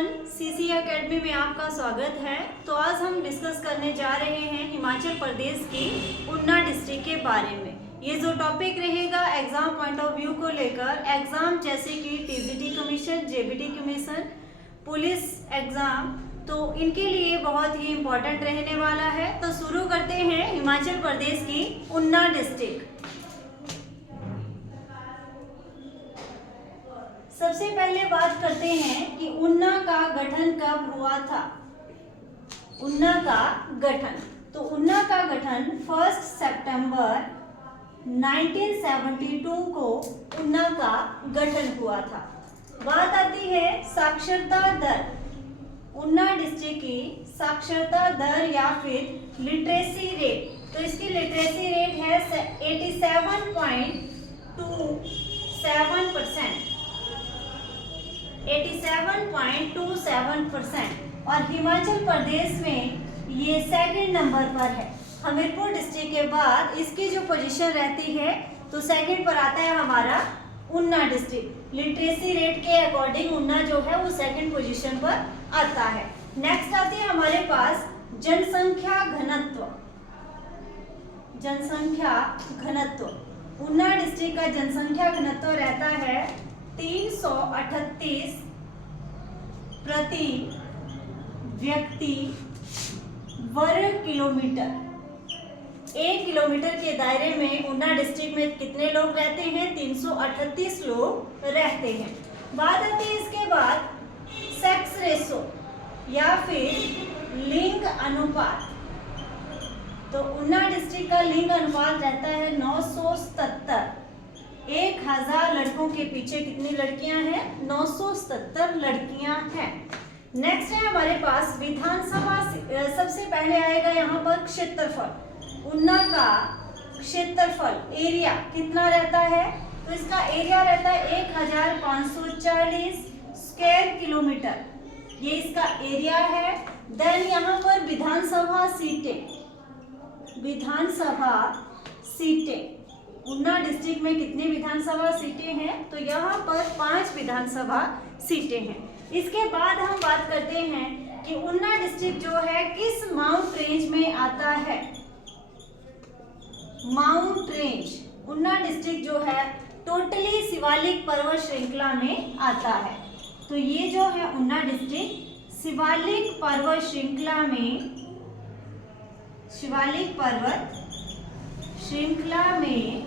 Everyone, CC academy में आपका स्वागत है। तो आज हम डिस्कस करने जा रहे हैं हिमाचल प्रदेश की ऊना डिस्ट्रिक्ट के बारे में। ये जो टॉपिक रहेगा एग्जाम पॉइंट ऑफ व्यू को लेकर, एग्जाम जैसे कि TGT commission, JBT commission, police exam, तो इनके लिए बहुत ही इम्पोर्टेंट रहने वाला है। तो शुरू करते हैं हिमाचल प्रदेश की ऊना डिस्ट्रिक्ट। सबसे पहले बात करते हैं कि ऊना का गठन कब हुआ था। ऊना का गठन, तो ऊना का गठन 1 सितंबर 1972 को ऊना का गठन हुआ था। बात आती है साक्षरता दर। ऊना डिस्ट्रिक्ट की साक्षरता दर या फिर लिटरेसी रेट, तो इसकी लिटरेसी रेट है 87.27%। 87.27% और हिमाचल प्रदेश में ये सेकंड नंबर पर है। हमीरपुर डिस्ट्रिक्ट के बाद इसकी जो पोजीशन रहती है, तो सेकंड पर आता है हमारा ऊना डिस्ट्रिक्ट। लिटरेसी रेट के अकॉर्डिंग ऊना जो है वो सेकंड पोजीशन पर आता है। नेक्स्ट आती है हमारे पास जनसंख्या घनत्व। जनसंख्या घनत्व, ऊना डिस्ट्रिक्ट का जनसंख्या घनत्व रहता है 338 प्रति व्यक्ति वर्ग किलोमीटर। 1 किलोमीटर के दायरे में ऊना डिस्ट्रिक्ट में कितने लोग रहते हैं? 338 लोग रहते हैं। बात आती है इसके बाद सेक्स रेशो या फिर लिंग अनुपात। तो ऊना डिस्ट्रिक्ट का लिंग अनुपात रहता है 977। 1000 लड़कों के पीछे कितनी लड़कियां हैं? 977 लड़कियां हैं। नेक्स्ट है हमारे पास विधानसभा। सबसे पहले आएगा यहाँ पर क्षेत्रफल। ऊना का क्षेत्रफल एरिया कितना रहता है? तो इसका एरिया रहता है 1540 स्क्वायर किलोमीटर, ये इसका एरिया है। देन यहाँ पर विधानसभा सीटें। विधानसभा सीटें, ऊना डिस्ट्रिक्ट में कितनी विधानसभा सीटें हैं? तो यहाँ पर 5 विधानसभा सीटें हैं। इसके बाद हम बात करते हैं कि ऊना डिस्ट्रिक्ट जो है किस माउंट रेंज में आता है। माउंट रेंज, ऊना डिस्ट्रिक्ट जो है टोटली शिवालिक पर्वत श्रृंखला में आता है। तो ये जो है ऊना डिस्ट्रिक्ट शिवालिक पर्वत श्रृंखला में, शिवालिक पर्वत श्रृंखला में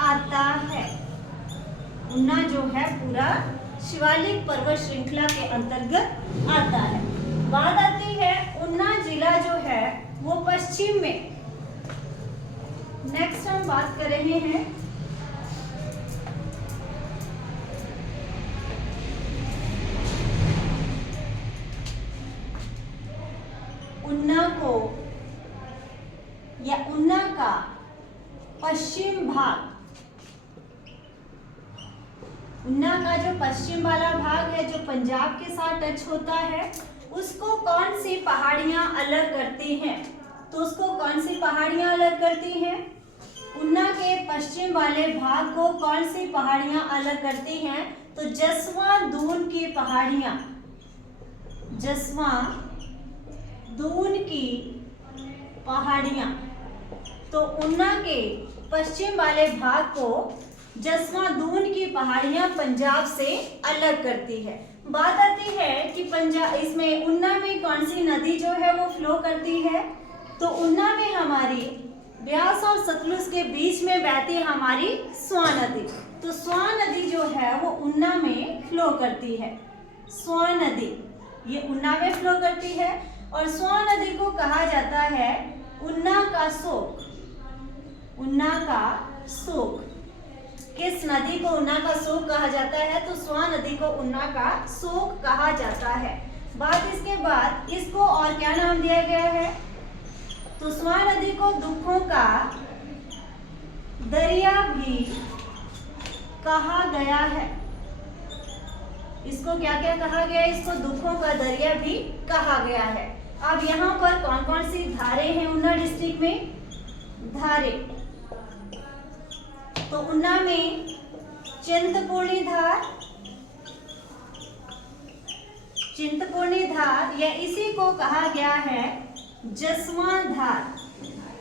आता है। ऊना जो है पूरा शिवालिक पर्वत श्रृंखला के अंतर्गत आता है। बात आती है ऊना जिला जो है वो पश्चिम में। नेक्स्ट हम बात कर रहे हैं ऊना को या ऊना का पश्चिम भाग। ऊना का जो पश्चिम वाला भाग है जो पंजाब के साथ टच होता है, उसको कौन सी पहाड़ियां अलग करती हैं? तो उसको कौन सी पहाड़ियां अलग करती हैं? ऊना के पश्चिम वाले भाग को कौन सी पहाड़ियां अलग करती हैं? तो जसवां दून की पहाड़ियां। जसवां दून की पहाड़ियां, तो ऊना के पश्चिम वाले भाग को जसवां दून की पहाड़ियां पंजाब से अलग करती है। बात आती है कि पंजाब इसमें ऊना में कौन सी नदी जो है वो फ्लो करती है? तो ऊना में हमारी ब्यास और सतलुज के बीच में बहती है हमारी स्वां नदी। तो स्वां नदी जो है वो ऊना में फ्लो करती है। स्वां नदी ये ऊना में फ्लो करती है और स्वां नदी को कहा जाता है ऊना का शोक। ऊना का शोक, किस नदी को ऊना का शोक कहा जाता है? तो स्वां नदी को ऊना का शोक कहा जाता है। बात इसके बाद इसको और क्या नाम दिया गया है? तो स्वां नदी को दुखों का दरिया भी कहा गया है। इसको क्या क्या कहा गया है? इसको दुखों का दरिया भी कहा गया है। अब यहाँ पर कौन कौन सी धारें हैं ऊना डिस्ट्रिक्ट में? धारें, तो ऊना में चिंतपूर्णी धार, चिंतपूर्णी धार या इसी को कहा गया है जसवां धार।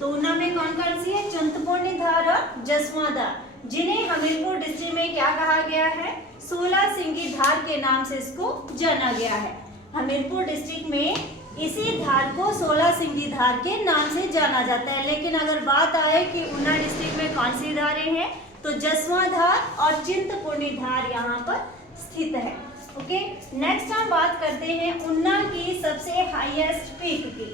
तो ऊना में कौन कौन सी है? चिंतपूर्णी धार और जसवां धार, जिन्हें हमीरपुर डिस्ट्रिक्ट में क्या कहा गया है? 16 सिंगी धार के नाम से इसको जाना गया है। हमीरपुर डिस्ट्रिक्ट में इसी धार को 16 सिंगी धार के नाम से जाना जाता है। लेकिन अगर बात आए कि ऊना डिस्ट्रिक्ट में कौन सी धारें हैं, तो जसवां धार और चिंतपूर्णी धार यहाँ पर स्थित है। ओके, नेक्स्ट हम बात करते हैं ऊना की सबसे हाईएस्ट पीक की।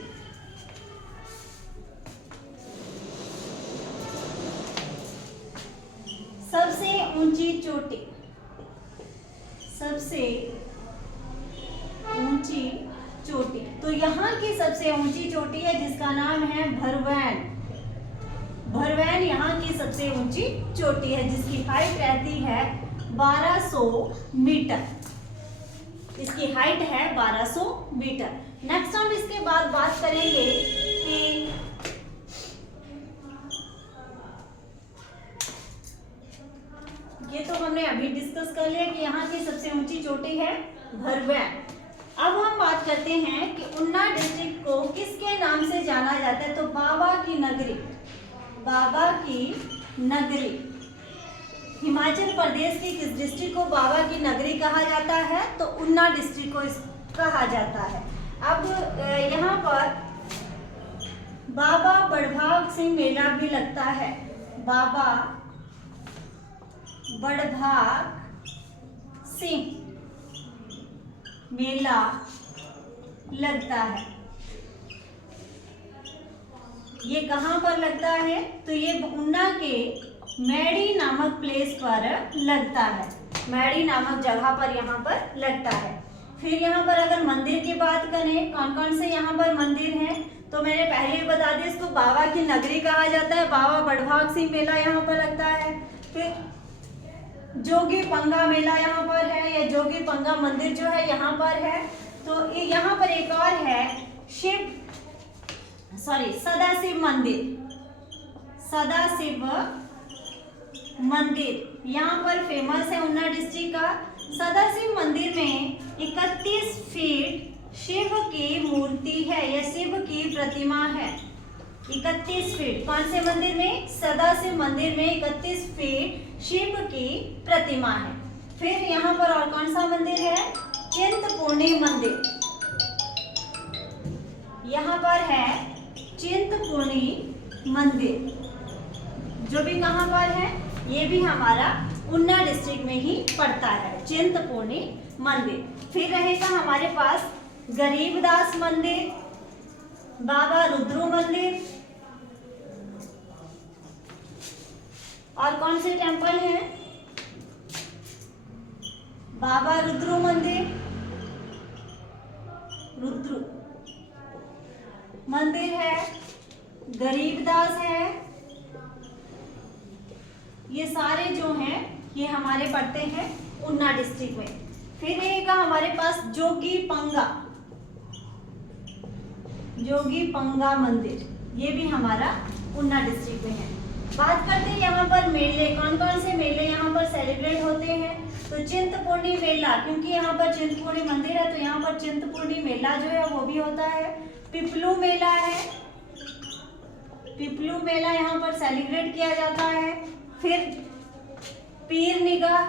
सबसे ऊंची चोटी, सबसे ऊंची चोटी, तो यहाँ की सबसे ऊंची चोटी है जिसका नाम है भरवैन। भरवैन यहाँ की सबसे ऊंची चोटी है जिसकी हाइट रहती है 1200 मीटर। इसकी हाइट है 1200 मीटर। नेक्स्ट हम इसके बाद बात करेंगे कि ये तो हमने अभी डिस्कस कर लिया कि यहाँ की सबसे ऊंची चोटी है भरवैन। अब हम बात करते हैं कि ऊना डिस्ट्रिक्ट को किसके नाम से जाना जाता है, तो बाबा की नगरी। बाबा की नगरी, हिमाचल प्रदेश की किस डिस्ट्रिक्ट को बाबा की नगरी कहा जाता है, तो ऊना डिस्ट्रिक्ट को कहा जाता है। अब यहाँ पर बाबा बड़भाग सिंह मेला भी लगता है। बाबा बड़भाग सिंह मेला लगता है। ये कहाँ पर लगता है, तो ये ऊना के मैडी नामक प्लेस पर लगता है। मैडी नामक जगह पर यहाँ पर लगता है। फिर यहाँ पर अगर मंदिर की बात करें, कौन कौन से यहाँ पर मंदिर हैं, तो मैंने पहले ही बता दिया, इसको बाबा की नगरी कहा जाता है। बाबा बड़भाग सिंह मेला यहाँ पर लगता है। फिर जोगी पंगा मेला यहाँ पर है, या जोगी पंगा मंदिर जो है यहाँ पर है। तो यहाँ पर एक और है सदाशिव मंदिर। सदाशिव मंदिर यहाँ पर फेमस है ऊना डिस्ट्रिक्ट का। सदाशिव मंदिर में 31 फीट शिव की मूर्ति है या शिव की प्रतिमा है। 31 फीट कौन से मंदिर में? सदाशिव मंदिर में 31 फीट शिव की प्रतिमा है। फिर यहाँ पर और कौन सा मंदिर है? चिंतपूर्णी मंदिर। यहाँ पर है चिंतपूर्णी मंदिर, जो भी कहाँ पर है, ये भी हमारा ऊना डिस्ट्रिक्ट में ही पड़ता है, चिंतपूर्णी मंदिर। फिर रहेगा हमारे पास गरीबदास मंदिर, बाबा रुद्रू मंदिर, और कौन से टेम्पल हैं? बाबा रुद्रू मंदिर, रुद्रू मंदिर है, गरीबदास है। ये सारे जो हैं ये हमारे पड़ते हैं ऊना डिस्ट्रिक्ट में। फिर रहेगा हमारे पास जोगी पंगा मंदिर, ये भी हमारा ऊना डिस्ट्रिक्ट में है। बात करते हैं यहाँ पर मेले, कौन कौन से मेले यहाँ पर सेलिब्रेट होते हैं, तो चिंतपूर्णी मेला, क्योंकि यहाँ पर चिंतपूर्णी मंदिर है तो यहाँ पर चिंतपूर्णी मेला जो है वो भी होता है। पिपलू मेला है, पिपलू मेला यहाँ पर सेलिब्रेट किया जाता है। फिर पीर निगाह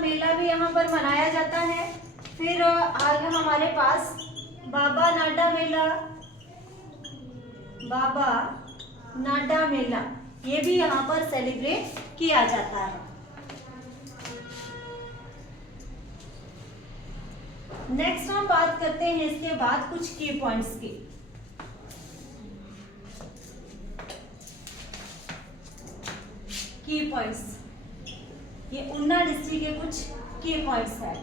मेला भी यहाँ पर मनाया जाता है। फिर आगे हमारे पास बाबा नाडा मेला, ये भी यहाँ पर सेलिब्रेट किया जाता है। नेक्स्ट हम बात करते हैं इसके बाद कुछ की पॉइंट्स की। की पॉइंट्स, ये ऊना डिस्ट्रिक्ट के कुछ की पॉइंट्स है।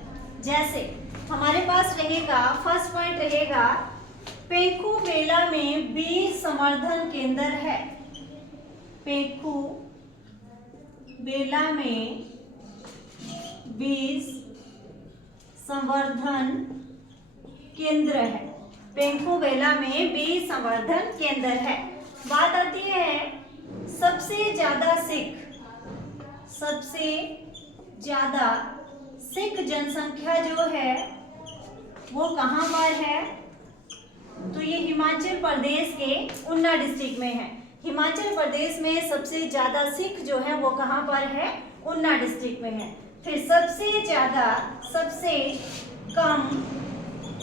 जैसे हमारे पास रहेगा, फर्स्ट पॉइंट रहेगा, पेखू मेला में बीज संवर्धन केंद्र है। पेखू मेला में बीज संवर्धन केंद्र है। पेखू मेला में बीज संवर्धन केंद्र है। बात आती है सबसे ज्यादा सिख जनसंख्या जो है वो कहाँ पर है? तो ये हिमाचल प्रदेश के ऊना डिस्ट्रिक्ट में है। हिमाचल प्रदेश में सबसे ज्यादा सिख जो है वो कहाँ पर है? ऊना डिस्ट्रिक्ट में है। फिर सबसे ज्यादा, सबसे कम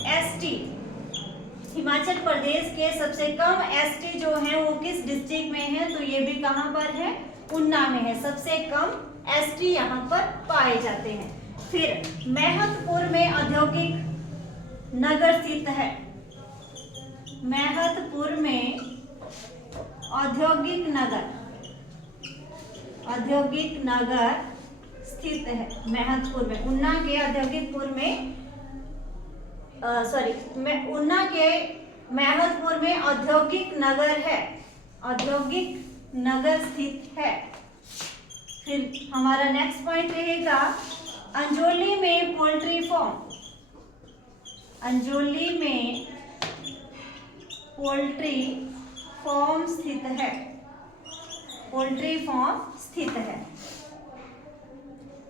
एसटी, हिमाचल प्रदेश के सबसे कम एसटी जो है वो किस डिस्ट्रिक्ट में है? तो ये भी कहाँ पर है? ऊना में है। सबसे कम एसटी यहाँ पर पाए जाते हैं। फिर महतपुर में औद्योगिक नगर स्थित है। महतपुर में औद्योगिक नगर स्थित है। महतपुर में, ऊना के औद्योगिकपुर में ऊना के महतपुर में औद्योगिक नगर है, औद्योगिक नगर स्थित है। फिर हमारा नेक्स्ट पॉइंट रहेगा अंजोली में पोल्ट्री फार्म। अंजोली में पोल्ट्री फार्म स्थित है। पोल्ट्री फार्म स्थित है।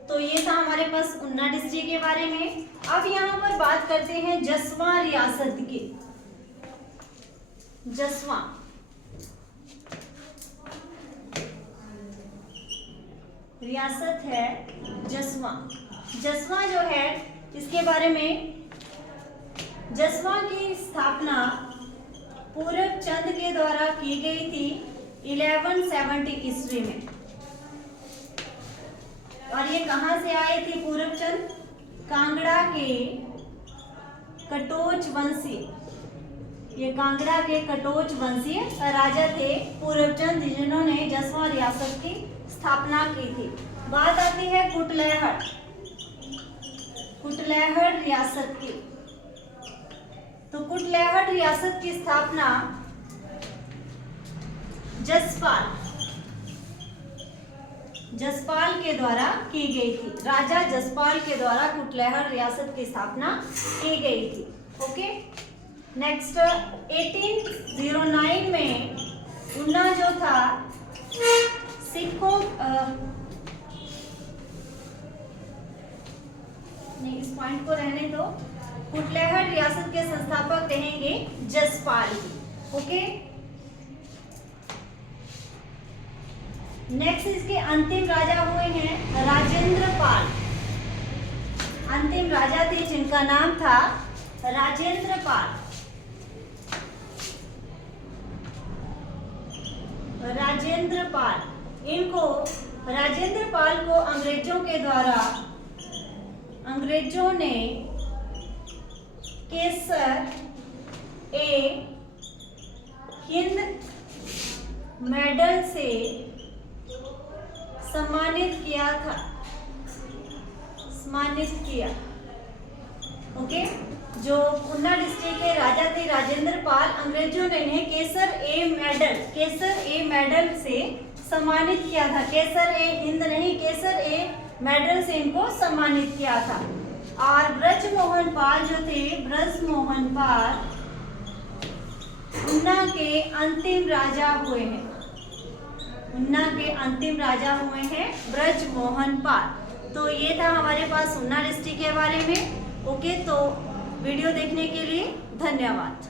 तो ये था हमारे पास ऊना डिस्ट्रिक्ट के बारे में। अब यहाँ पर बात करते हैं जसवां रियासत की। जसवां रियासत है जसवां। जसवां जो है इसके बारे में, जसवां की स्थापना पूरब चंद के द्वारा की गई थी 1170 ईस्वी में। और ये कहां से आए थे पूरब चंद? कांगड़ा के कटोच वंशीय, ये कांगड़ा के कटोच वंशीय राजा थे पूरब चंद, जिन्होंने जसवां रियासत की स्थापना की थी। बात आती है कुटलैहड़ रियासत की। तो कुटलैहड़ रियासत की स्थापना जसपाल के द्वारा की गई थी। राजा जसपाल के द्वारा कुटलैहड़ रियासत की स्थापना की गई थी। ओके, नेक्स्ट 1809 में ऊना जो था सिखों नहीं, इस पॉइंट को रहने दो। कुटलैहड़ रियासत के संस्थापक रहेंगे जसपाल ही। ओके, नेक्स्ट इसके अंतिम राजा हुए हैं राजेंद्र पाल। अंतिम राजा थे जिनका नाम था राजेंद्र पाल। राजेंद्र पाल, इनको राजेंद्र पाल को अंग्रेजों ने केसर ए हिंद मेडल से सम्मानित किया था। ओके, जो ऊना डिस्ट्रिक्ट के राजा थे राजेंद्र पाल, अंग्रेजों ने इन्हें केसर ए मेडल से सम्मानित किया था। केसर ए हिंद नहीं, केसर ए मेडल से इनको सम्मानित किया था। और ब्रजमोहन पाल जो थे, ब्रजमोहन पाल ऊना के अंतिम राजा हुए हैं। ऊना के अंतिम राजा हुए हैं ब्रजमोहन पाल। तो ये था हमारे पास ऊना डिस्ट्रिक्ट के बारे में। ओके, तो वीडियो देखने के लिए धन्यवाद।